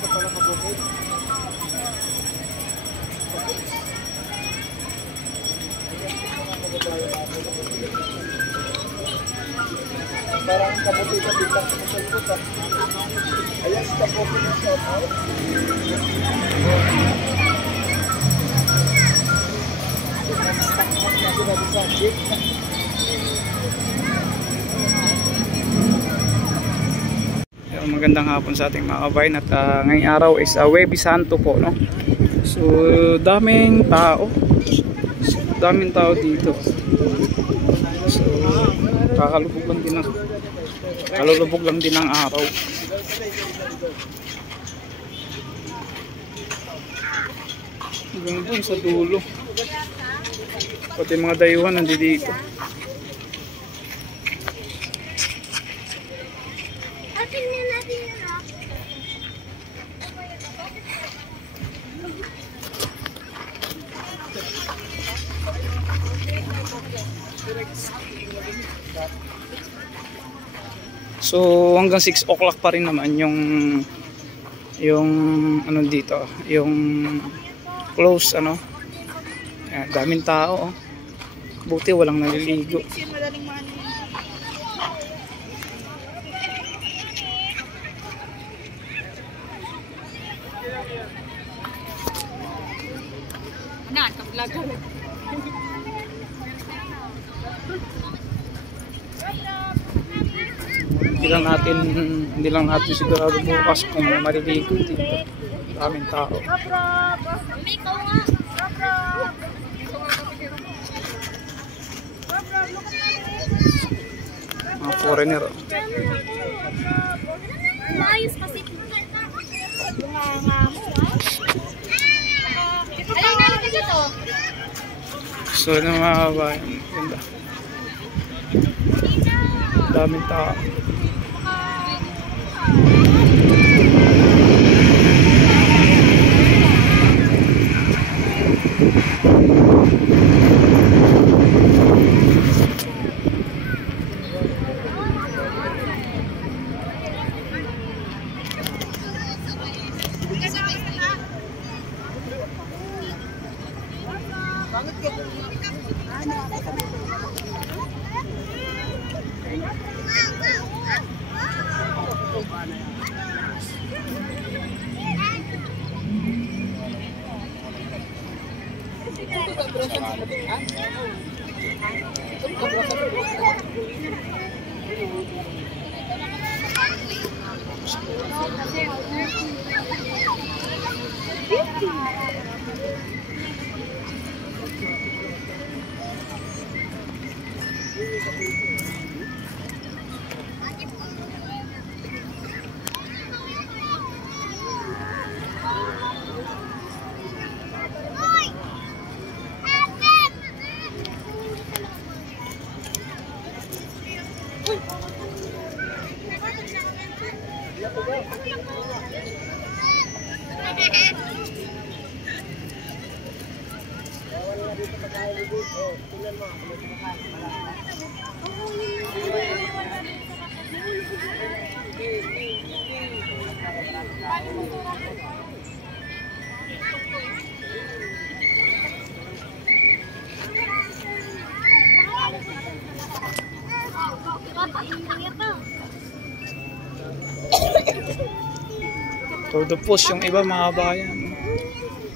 Parang kabuti ka biglang sumusulpot ah. Ayan, si kabuti na shout out. Magandang hapon sa ating mga kabayan at ngayong araw is Huwebes Santo po, no? So daming tao dito. So kalulubog lang din ng araw. Hanggang dun sa dulo, pati mga dayuhan nandito. So hanggang 6 o'clock pa rin naman yung ano dito, yung close ano. Ayan, daming tao oh. Buti walang naliligo. Hindi lang natin sigurado bukas kung maliligo dito. Daming tao. Mga foreigner. Maayos kasi. Alay na lang dito. So na mga kabayan, ganda. Daming tao. Todo push yung iba mga bayan.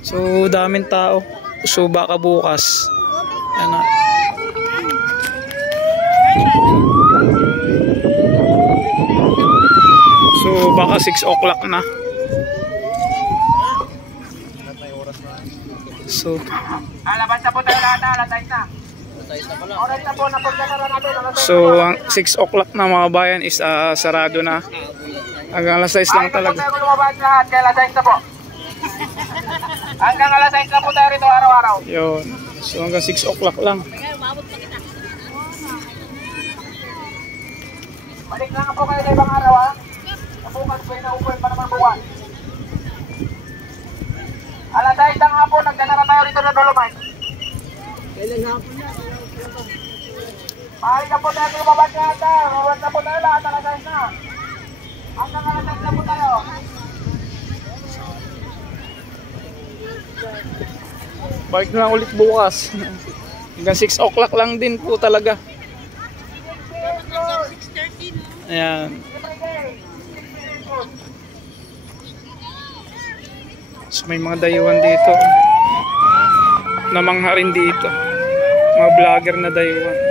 So daming tao. So baka bukas ano, so baka 6 o'clock na. So Alaban na po tayo lahat na, alas 6 na. Oras na po, napagdakaran natin. So ang 6 o'clock na mga bayan is sarado na. Hanggang alas 6 lang talaga. Ay, lumabas lahat, kaya alas 6 na po. Hanggang alas 6 na po tayo rito araw-araw. Yun. So hanggang 6 o'clock lang. Balik na nga po kayo na ibang araw ha. Nabukas po yung naupuin pa naman buwan. Alas 6 lang nga po, nagdadara tayo rito na Dolomite. Kailan nga po na? Mahal na po tayo lumabas lahat ha. Lumabas na po tayo lahat, alas 6 na. Hanggang alas 6 na po tayo. Balik na lang ulit bukas. Hanggang 6 o'clock lang din po talaga. Ayan. So, may mga dayuhan dito. Namangha rin dito. Mga vlogger na dayuhan.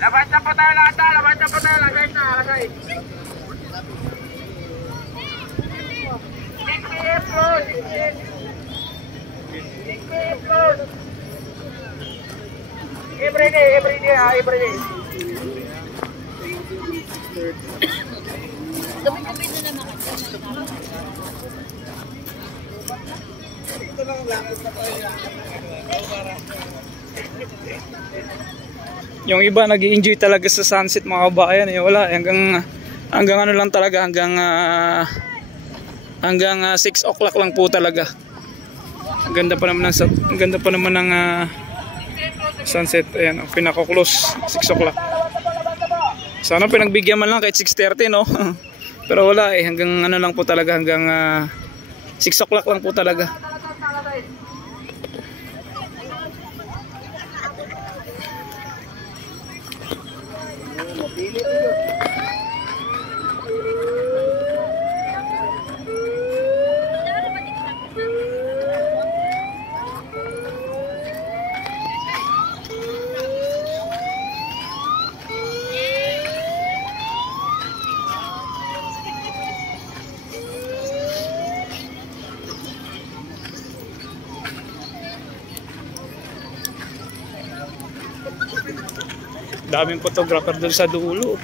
Labas na po tayo lahat, labas na po tayo, lagay na, lagay. 6 p.m. close, 6 p.m. close. Everyday, everyday, everyday. Gabi-gabi na naman kasi. Ito lang langit na tayo. Yung iba nag-i-enjoy talaga sa sunset mga kabayan eh. Wala hanggang ano lang talaga hanggang 6 o'clock lang po talaga. Ang ganda pa naman ng sunset. Ayan, pinaka-close 6 o'clock. Sana pinagbigyan man lang kahit 6:30 no. Pero wala eh, hanggang ano lang po talaga, hanggang 6 o'clock lang po talaga. Daming photographer doon sa dulo.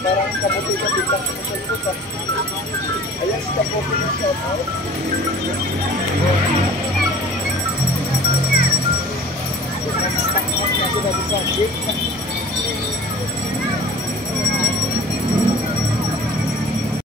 Parang kabuti-kabit lang sa masalubot ha. Ayan, si Kapopi na shout out. Sinabi sa gate.